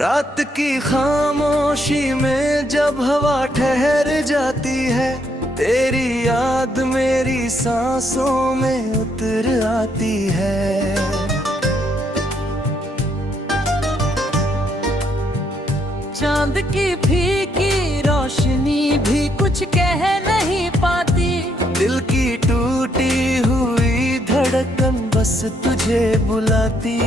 रात की खामोशी में जब हवा ठहर जाती है, तेरी याद मेरी सांसों में उतर आती है। चांद की फीकी रोशनी भी कुछ कह नहीं पाती, दिल की टूटी हुई धड़कन बस तुझे बुलाती।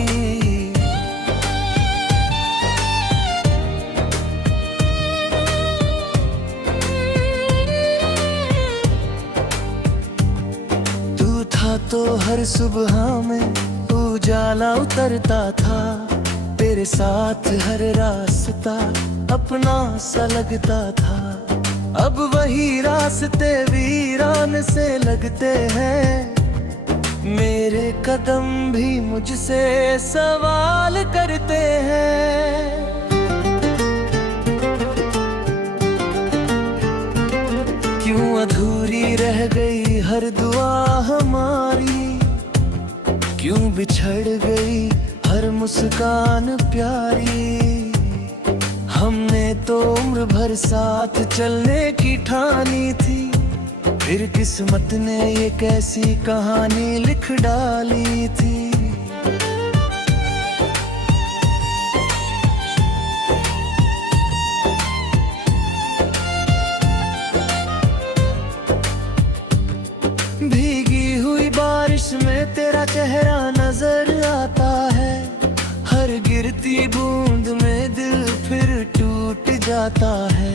तू था तो हर सुबह में उजाला उतरता था, तेरे साथ हर रास्ता अपना सा लगता था। अब वही रास्ते वीरान से लगते हैं, मेरे कदम भी मुझसे सवाल करते हैं। क्यों अधूरी रह गई हर दुआ हमारी, क्यों बिछड़ गई हर मुस्कान प्यारी। हमने तो उम्र भर साथ चलने की ठानी थी, फिर किस्मत ने ये कैसी कहानी लिख डाली थी। भीगी हुई बारिश में तेरा चेहरा नजर आता है, हर गिरती बूंद में दिल फिर टूट जाता है।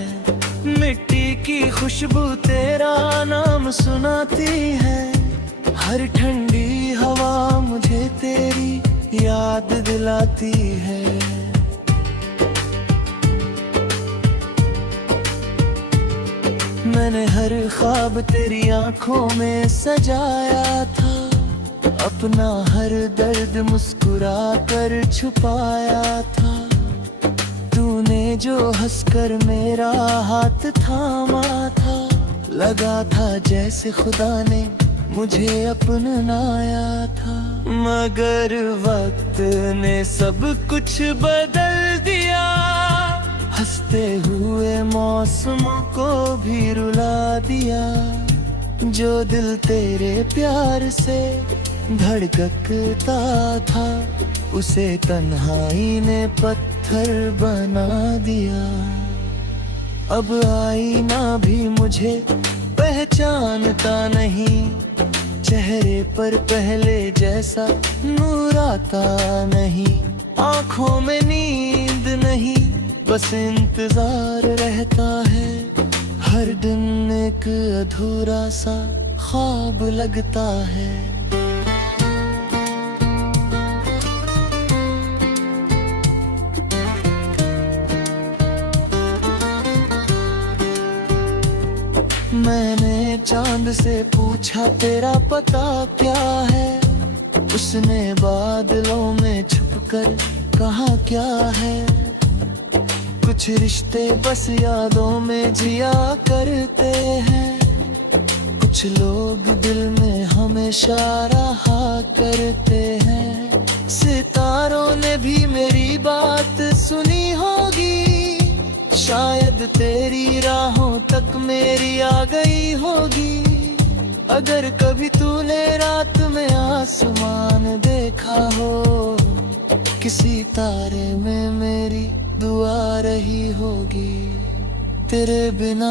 मिट्टी की खुशबू तेरा नाम सुनाती है, हर ठंडी हवा मुझे तेरी याद दिलाती है। मैंने हर ख्वाब तेरी आंखों में सजाया था, अपना हर दर्द मुस्कुरा कर छुपाया था। तूने जो हंसकर मेरा हाथ थामा था, लगा था जैसे खुदा ने मुझे अपनाया था। मगर वक्त ने सब कुछ बदल दिया, हंसते हुए मौसमों को भी रुला दिया। जो दिल तेरे प्यार से धड़कता था, उसे तन्हाई ने पत्थर बना दिया। अब आईना भी मुझे पहचानता नहीं, चेहरे पर पहले जैसा नूर आता नहीं। आंखों में नींद नहीं, बस इंतजार रहता है, हर दिन एक अधूरा सा ख्वाब लगता है। मैंने चांद से पूछा तेरा पता क्या है, उसने बादलों में छुपकर कहा क्या है। कुछ रिश्ते बस यादों में जिया करते हैं, कुछ लोग दिल में हमेशा रहा करते हैं। सितारों ने भी मेरी बात सुनी होगी, शायद तेरी राहों तक मेरी आ गई होगी। अगर कभी तूने रात में आसमान देखा हो, किसी तारे में मेरी दुआ रही होगी। तेरे बिना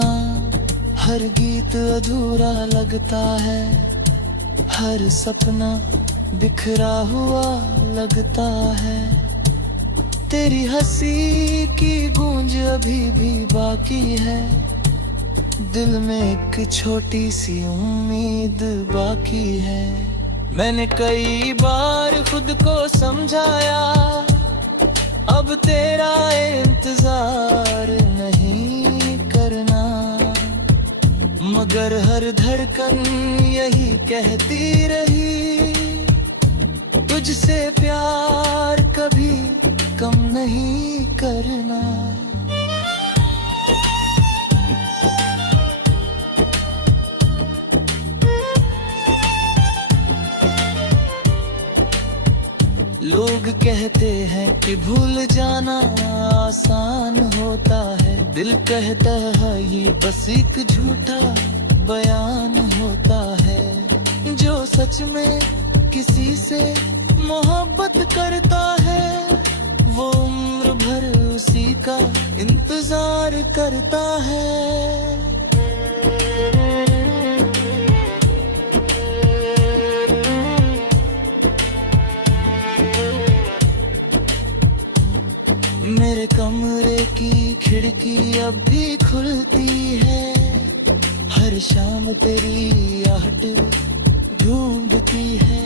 हर गीत अधूरा लगता है, हर सपना बिखरा हुआ लगता है। तेरी हंसी की गूंज अभी भी बाकी है, दिल में एक छोटी सी उम्मीद बाकी है। मैंने कई बार खुद को समझाया, अब तेरा इंतजार नहीं करना, मगर हर धड़कन यही कहती रही, तुझसे प्यार कभी कम नहीं करना। लोग लोग कहते हैं कि भूल जाना आसान होता है, दिल कहता है ये बस एक झूठा बयान होता है। जो सच में किसी से मोहब्बत करता है वो उम्र भर उसी का इंतजार करता है। मेरे कमरे की खिड़की अब भी खुलती है, हर शाम तेरी आहट ढूंढती है,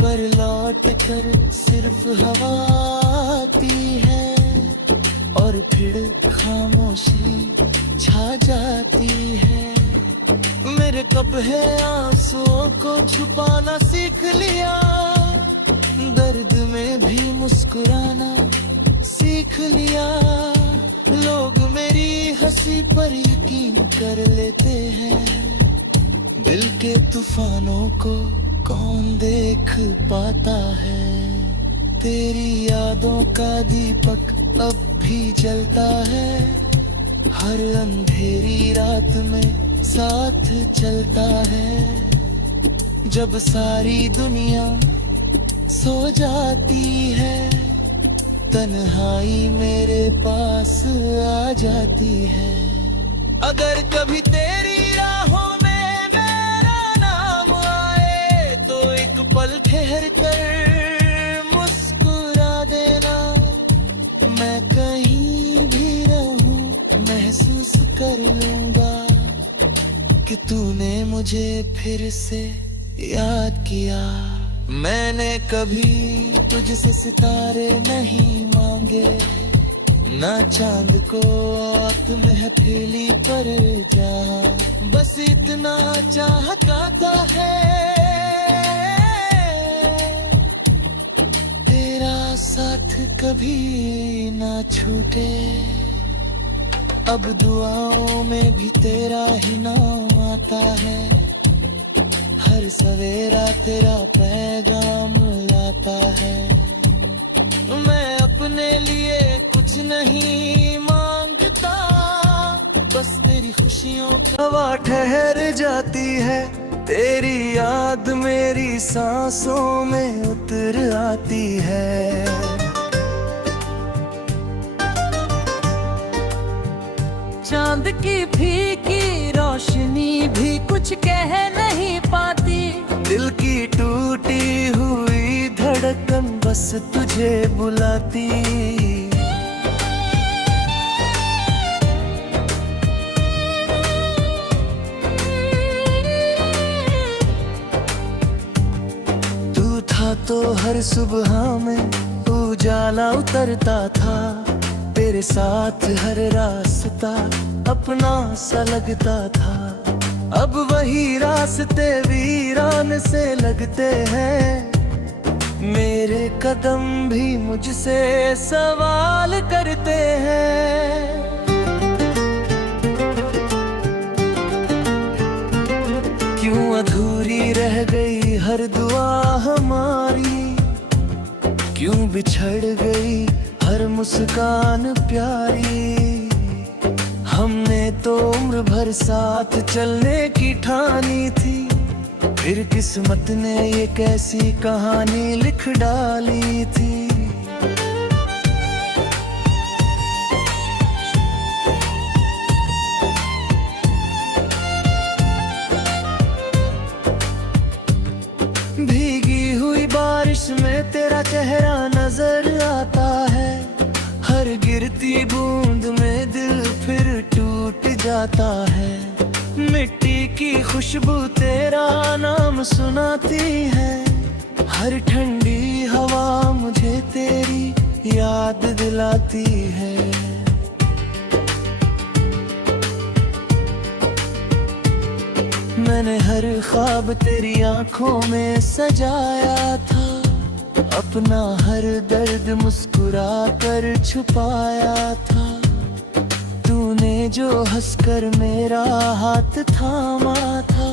पर लौट कर सिर्फ हवा आती है और फिर खामोशी छा जाती है। मेरे कब है आंसुओं को छुपाना सीख लिया, दर्द में भी मुस्कुराना सीख लिया। लोग मेरी हंसी पर यकीन कर लेते हैं, दिल के तूफानों को कौन देख पाता है। तेरी यादों का दीपक अब भी जलता है, हर अंधेरी रात में साथ चलता है। जब सारी दुनिया सो जाती है तन्हाई मेरे पास आ जाती है। अगर कभी तेरी राहों में मेरा नाम आए तो एक पल ठहर कर मुस्कुरा देना। मैं कहीं भी रहूं महसूस कर लूंगा कि तूने मुझे फिर से याद किया। मैंने कभी तुझसे सितारे नहीं मांगे, ना चांद को आँख महफिली पर जा, बस इतना चाहता है तेरा साथ कभी ना छूटे। अब दुआओं में भी तेरा ही नाम आता है, हर सवेरा तेरा पैगाम लाता है। मैं अपने लिए कुछ नहीं मांगता, बस तेरी खुशियों का हवा ठहर जाती है, तेरी याद मेरी सांसों में उतर आती है। चांद की फीकी रोशनी भी कुछ कह नहीं पाती, दिल की टूटी हुई धड़कन बस तुझे बुलाती। तू था तो हर सुबह में उजाला उतरता था, तेरे साथ हर रास्ता अपना सा लगता था। अब वही रास्ते वीरान से लगते हैं, मेरे कदम भी मुझसे सवाल करते हैं। क्यों अधूरी रह गई हर दुआ हमारी, क्यों बिछड़ गई हर मुस्कान प्यारी। हमने तो उम्र भर साथ चलने की ठानी थी, फिर किस्मत ने ये कैसी कहानी लिख डाली थी। भीगी हुई बारिश में तेरा चेहरा नजर आता है, हर गिरती बूंद में दिल फिर टूट जाता है। मिट्टी की खुशबू तेरा नाम सुनाती है, हर ठंडी हवा मुझे तेरी याद दिलाती है। मैंने हर ख्वाब तेरी आंखों में सजाया था, अपना हर दर्द मुस्कुरा कर छुपाया था। तूने जो हंसकर मेरा हाथ थामा था,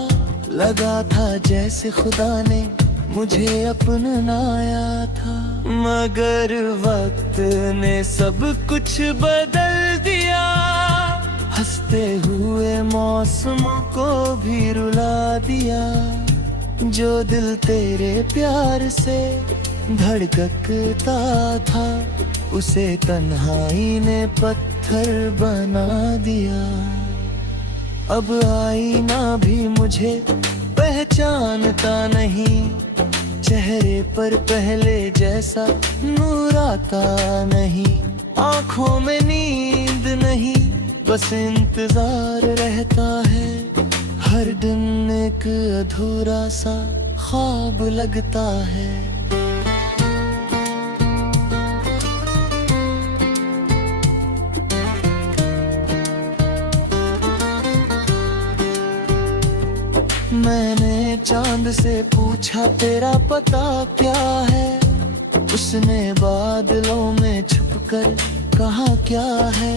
लगा था जैसे खुदा ने मुझे अपनाया था। मगर वक्त ने सब कुछ बदल दिया, हंसते हुए मौसमों को भी रुला दिया। जो दिल तेरे प्यार से धड़कता था, उसे तन्हाई ने पत्थर बना दिया। अब आईना भी मुझे पहचानता नहीं, चेहरे पर पहले जैसा नूर आता नहीं। आंखों में नींद नहीं, बस इंतजार रहता है। हर दिन एक अधूरा सा ख्वाब लगता है। मैंने चांद से पूछा तेरा पता क्या है, उसने बादलों में छुपकर कहा क्या है।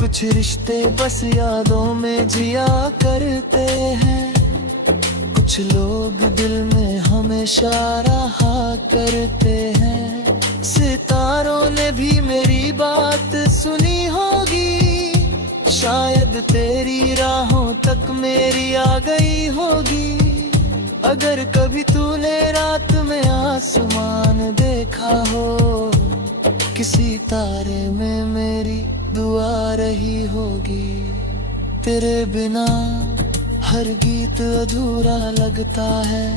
कुछ रिश्ते बस यादों में जिया करते हैं, कुछ लोग दिल में हमेशा रहा करते हैं। सितारों ने भी मेरी बात सुनी होगी, शायद तेरी राहों तक मेरी आ गई होगी। अगर कभी तूने रात में आसमान देखा हो, किसी तारे में मेरी दुआ रही होगी। तेरे बिना हर गीत अधूरा लगता है,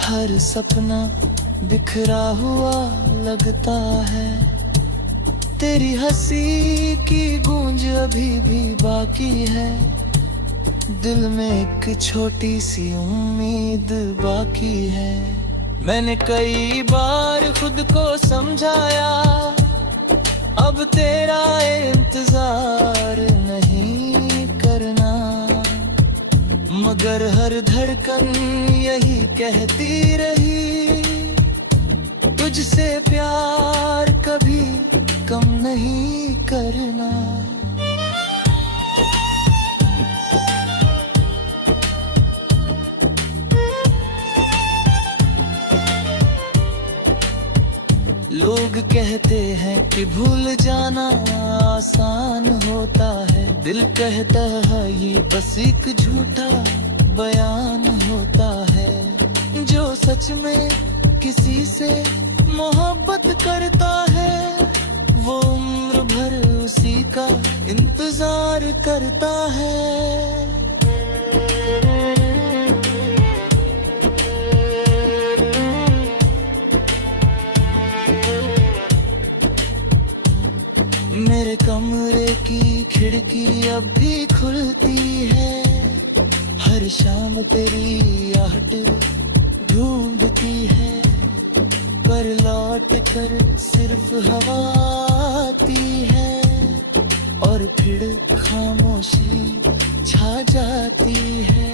हर सपना बिखरा हुआ लगता है। तेरी हंसी की गूंज अभी भी बाकी है, दिल में एक छोटी सी उम्मीद बाकी है। मैंने कई बार खुद को समझाया, अब तेरा इंतजार नहीं करना, मगर हर धड़कन यही कहती रही, तुझसे प्यार कभी कम नहीं करना। लोग कहते हैं कि भूल जाना आसान होता है, दिल कहता है ये बस एक झूठा बयान होता है। जो सच में किसी से मोहब्बत करता है, वो उम्र भर उसी का इंतजार करता है। मेरे कमरे की खिड़की अब भी खुलती है, हर शाम तेरी आहट ढूंढती है, पर लौट कर सिर्फ हवा आती है, और फिर खामोशी छा जाती है।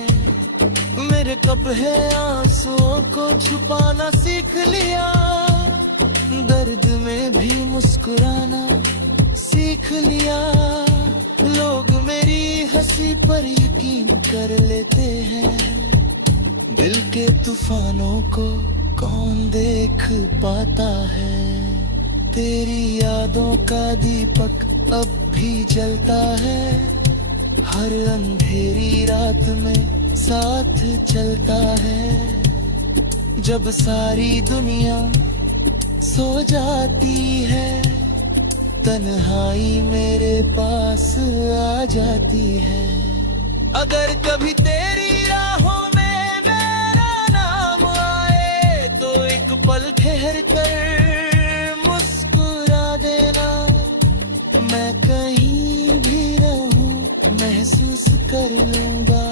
मेरे कब है आंसुओं को छुपाना सीख लिया, दर्द में भी मुस्कुराना सीख लिया। लोग मेरी हंसी पर यकीन कर लेते हैं, दिल के तूफानों को कौन देख पाता है। तेरी यादों का दीपक अब भी जलता है, हर अंधेरी रात में साथ चलता है। जब सारी दुनिया सो जाती है, तन्हाई मेरे पास आ जाती है। अगर कभी तेरी राहों में मेरा नाम आए, तो एक पल ठहर कर मुस्कुरा देना। मैं कहीं भी रहूं महसूस कर लूंगा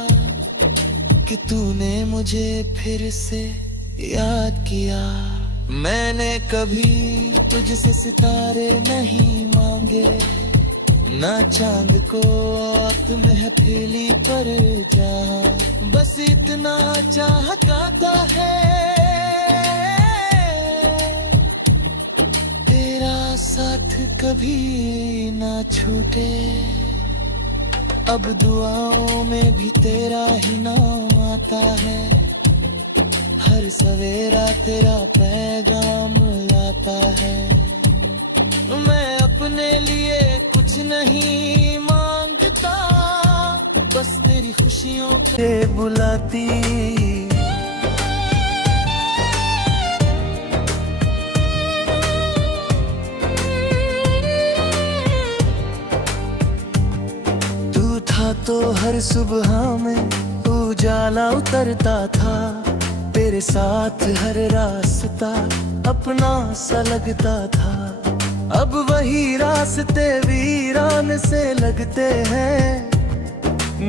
कि तूने मुझे फिर से याद किया। मैंने कभी तुझसे सितारे नहीं मांगे, ना चांद को आप महफिली पर जा, बस इतना चाह आता है तेरा साथ कभी ना छूटे। अब दुआओं में भी तेरा ही नाम आता है, हर हर सवेरा तेरा पैगाम लाता है। मैं अपने लिए कुछ नहीं मांगता, बस तेरी खुशियों से बुलाती। तू था तो हर सुबह में उजाला उतरता था, तेरे साथ हर रास्ता अपना सा लगता था। अब वही रास्ते वीरान से लगते हैं,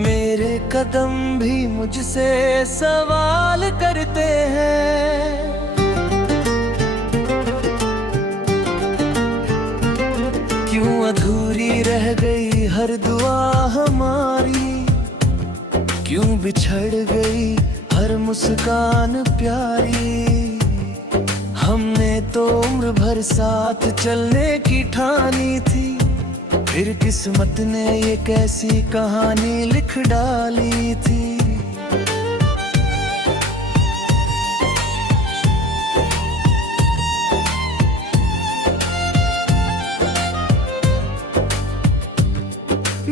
मेरे कदम भी मुझसे सवाल करते हैं। क्यों अधूरी रह गई हर दुआ हमारी, क्यों बिछड़ गई हर मुस्कान प्यारी। हमने तो उम्र भर साथ चलने की ठानी थी, फिर किस्मत ने ये कैसी कहानी लिख डाली थी।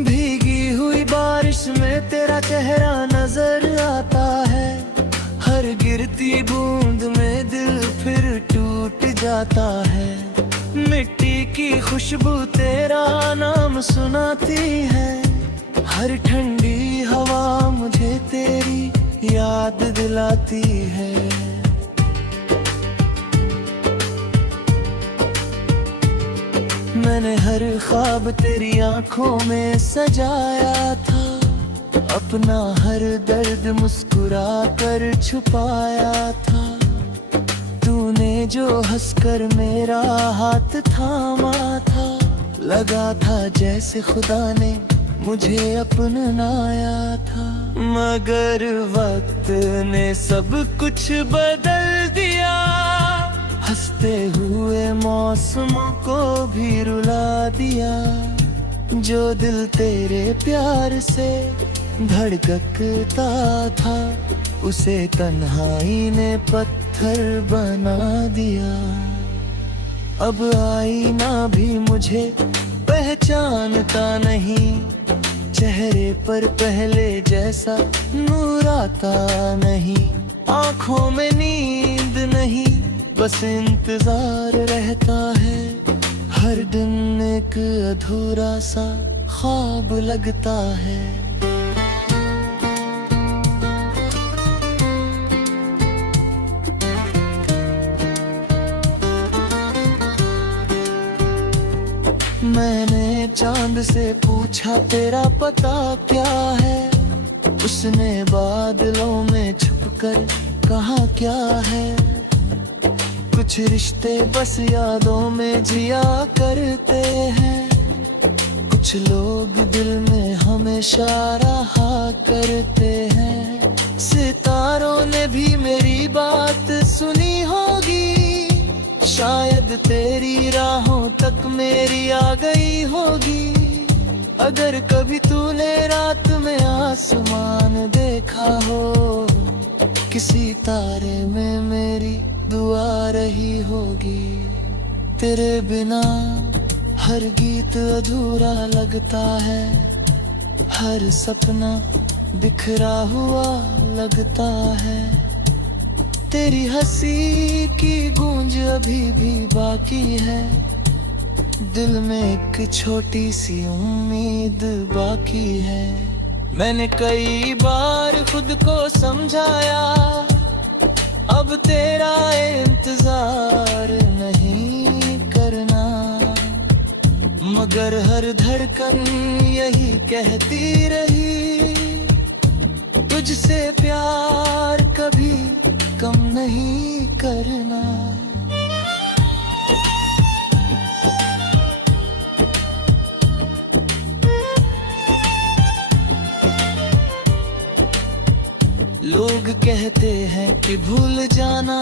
भीगी हुई बारिश में तेरा चेहरा नजर आता है, हर गिरती बूंद में दिल फिर टूट जाता है। मिट्टी की खुशबू तेरा नाम सुनाती है, हर ठंडी हवा मुझे तेरी याद दिलाती है। मैंने हर ख्वाब तेरी आंखों में सजाया था, अपना हर दर्द मुस्कुरा कर छुपाया था। तूने जो हंसकर मेरा हाथ थामा था, लगा था जैसे खुदा ने मुझे अपनाया था। मगर वक्त ने सब कुछ बदल दिया, हंसते हुए मौसमों को भी रुला दिया। जो दिल तेरे प्यार से धड़कता था, उसे तन्हाई ने पत्थर बना दिया। अब आईना भी मुझे पहचानता नहीं, चेहरे पर पहले जैसा नूर आता नहीं। आंखों में नींद नहीं, बस इंतजार रहता है, हर दिन एक अधूरा सा ख्वाब लगता है। मैंने चांद से पूछा तेरा पता क्या है, उसने बादलों में छुपकर कहा क्या है। कुछ रिश्ते बस यादों में जिया करते हैं, कुछ लोग दिल में हमेशा रहा करते हैं। सितारों ने भी मेरी बात सुनी होगी, शायद तेरी राहों तक मेरी आ गई होगी। अगर कभी तूने रात में आसमान देखा हो, किसी तारे में मेरी दुआ रही होगी। तेरे बिना हर गीत अधूरा लगता है, हर सपना बिखरा हुआ लगता है। तेरी हंसी की गूंज अभी भी बाकी है, दिल में एक छोटी सी उम्मीद बाकी है। मैंने कई बार खुद को समझाया, अब तेरा इंतजार नहीं करना, मगर हर धड़कन यही कहती रही, तुझसे प्यार कभी कम नहीं करना। लोग कहते हैं कि भूल जाना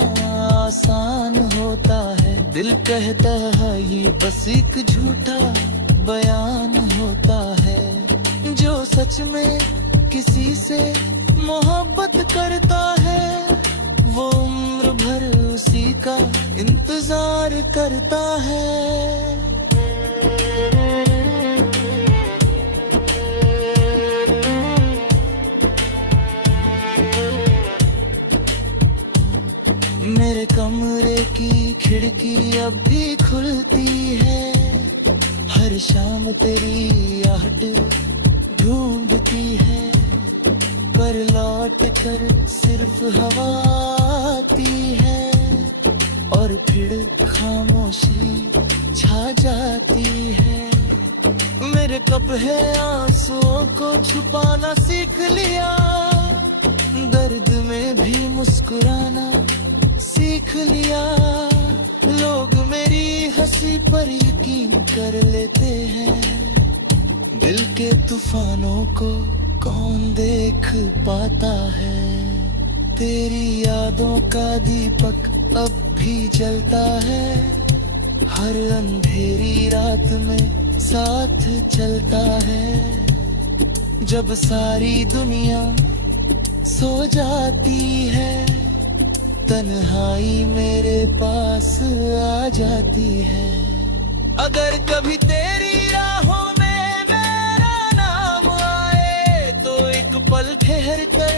आसान होता है, दिल कहता है ये बस एक झूठा बयान होता है। जो सच में किसी से मोहब्बत करता है, वो इंतजार करता है। मेरे कमरे की खिड़की अब भी खुलती है, हर शाम तेरी आहट ढूंढती है, पर लौट कर सिर्फ हवा आती है और फिर खामोशी छा जाती है। मेरे कब है आंसुओं को छुपाना सीख लिया, दर्द में भी मुस्कुराना सीख लिया। लोग मेरी हंसी पर यकीन कर लेते हैं, दिल के तूफानों को कौन देख पाता है। तेरी यादों का दीपक अब भी जलता है, हर अंधेरी रात में साथ चलता है। जब सारी दुनिया सो जाती है, तन्हाई मेरे पास आ जाती है। अगर कभी तेरी राहों में मेरा नाम आए, तो एक पल ठहर कर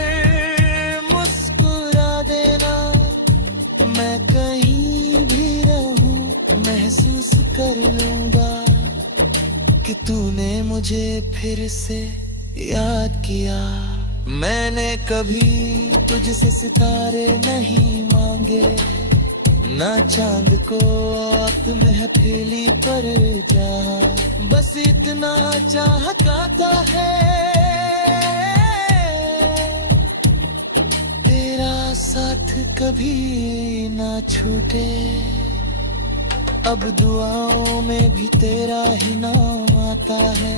मुस्कुरा देना। मैं कहीं भी रहूं महसूस कर लूंगा कि तूने मुझे फिर से याद किया। मैंने कभी तुझसे सितारे नहीं मांगे, ना चांद को आप महफिली पर जा, बस इतना चाह आता है तेरा साथ कभी ना छूटे। अब दुआओं में भी तेरा ही नाम आता है,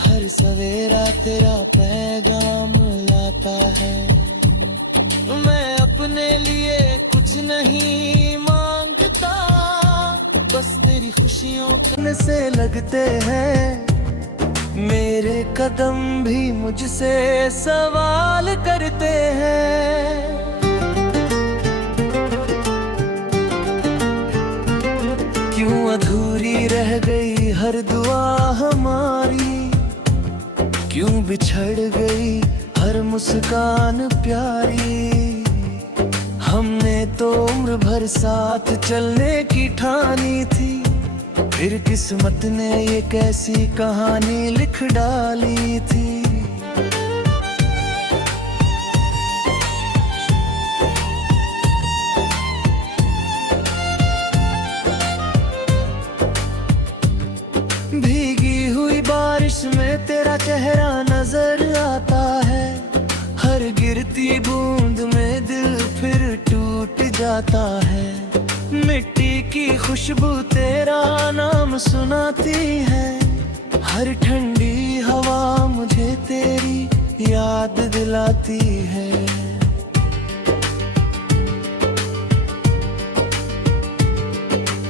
हर सवेरा तेरा पैगाम लाता है। मैं अपने लिए कुछ नहीं मांगता, बस तेरी खुशियों से लगते हैं। मेरे कदम भी मुझसे सवाल करते हैं, क्यों अधूरी रह गई हर दुआ हमारी, क्यों बिछड़ गई हर मुस्कान प्यारी। हमने तो उम्र भर साथ चलने की ठानी थी, फिर किस्मत ने ये कैसी कहानी लिख डाली थी। भीगी हुई बारिश में तेरा चेहरा नजर आता है, हर गिरती बूंद में दिल फिर टूट जाता है। मिट्टी की खुशबू तेरा नाम सुनाती है, हर ठंडी हवा मुझे तेरी याद दिलाती है।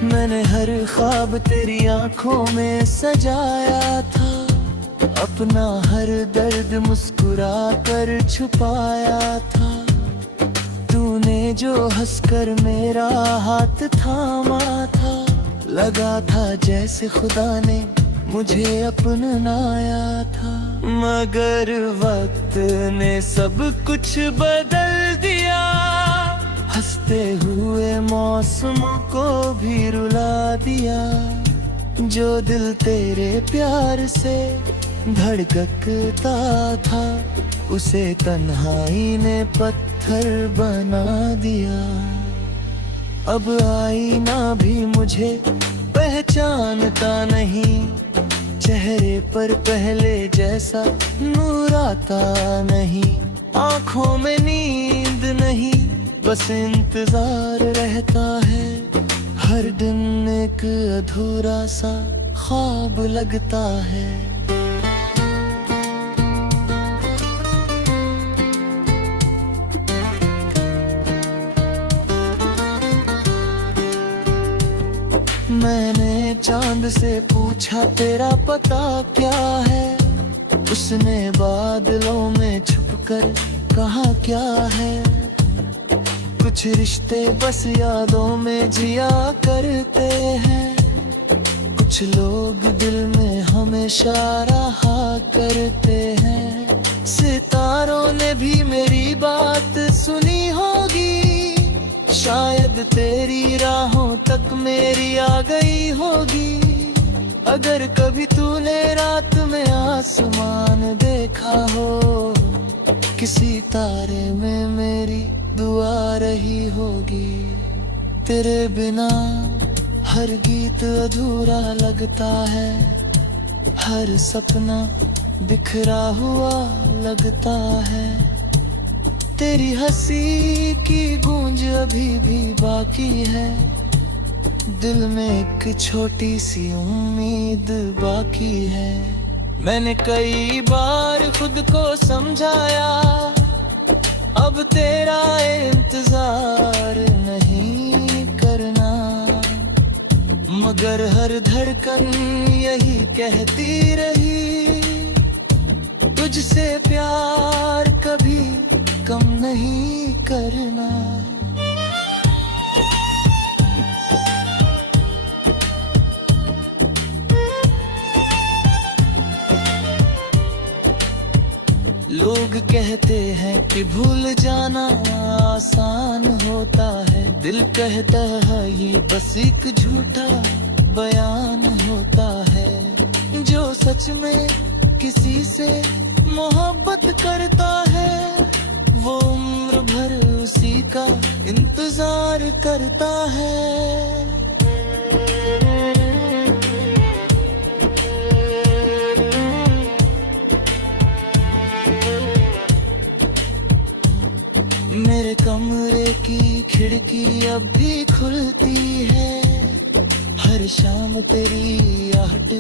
मैंने हर ख्वाब तेरी आंखों में सजाया था, अपना हर दर्द मुस्कुरा कर छुपाया था। तूने जो हंसकर मेरा हाथ थामा था, लगा था जैसे खुदा ने मुझे अपनाया था। मगर वक्त ने सब कुछ बदल दिया, हंसते हुए मौसमों को भी रुला दिया। जो दिल तेरे प्यार से धड़कता था, उसे तन्हाई ने पत्थर बना दिया। अब आईना भी मुझे पहचानता नहीं, चेहरे पर पहले जैसा नूर आता नहीं। आंखों में नींद नहीं, बस इंतजार रहता है, हर दिन एक अधूरा सा ख्वाब लगता है। मैंने चांद से पूछा तेरा पता क्या है, उसने बादलों में छुपकर कहा क्या है। कुछ रिश्ते बस यादों में जिया करते हैं, कुछ लोग दिल में हमेशा रहा करते हैं। सितारों ने भी मेरी बात सुनी होगी, शायद तेरी राहों तक मेरी आ गई होगी। अगर कभी तूने रात में आसमान देखा हो, किसी तारे में मेरी दुआ रही होगी। तेरे बिना हर गीत अधूरा लगता है, हर सपना बिखरा हुआ लगता है। तेरी हंसी की गूंज अभी भी बाकी है, दिल में एक छोटी सी उम्मीद बाकी है। मैंने कई बार खुद को समझाया, अब तेरा इंतजार नहीं करना, मगर हर धड़कन यही कहती रही, तुझसे प्यार कभी कम नहीं करना। लोग कहते हैं कि भूल जाना आसान होता है, दिल कहता है ये बस एक झूठा बयान होता है। जो सच में किसी से मोहब्बत करता है, वो उम्र भर उसी का इंतजार करता है। मेरे कमरे की खिड़की अब भी खुलती है, हर शाम तेरी आहट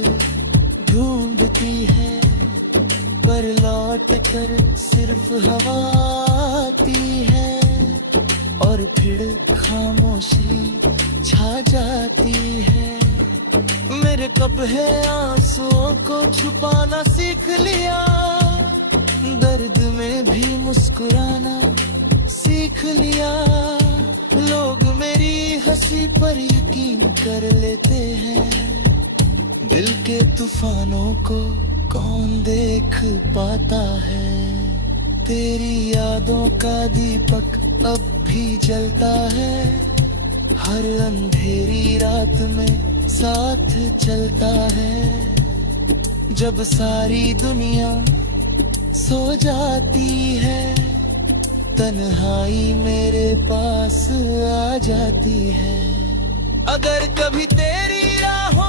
ढूंढती है, पर लौट कर सिर्फ हवा आती है, और फिर खामोशी छा जाती है। मेरे कब है आंसुओं को छुपाना सीख लिया, दर्द में भी मुस्कुराना सीख लिया। लोग मेरी हंसी पर यकीन कर लेते हैं, दिल के तूफानों को कौन देख पाता है। तेरी यादों का दीपक अब भी जलता है, हर अंधेरी रात में साथ चलता है। जब सारी दुनिया सो जाती है, तन्हाई मेरे पास आ जाती है। अगर कभी तेरी राहों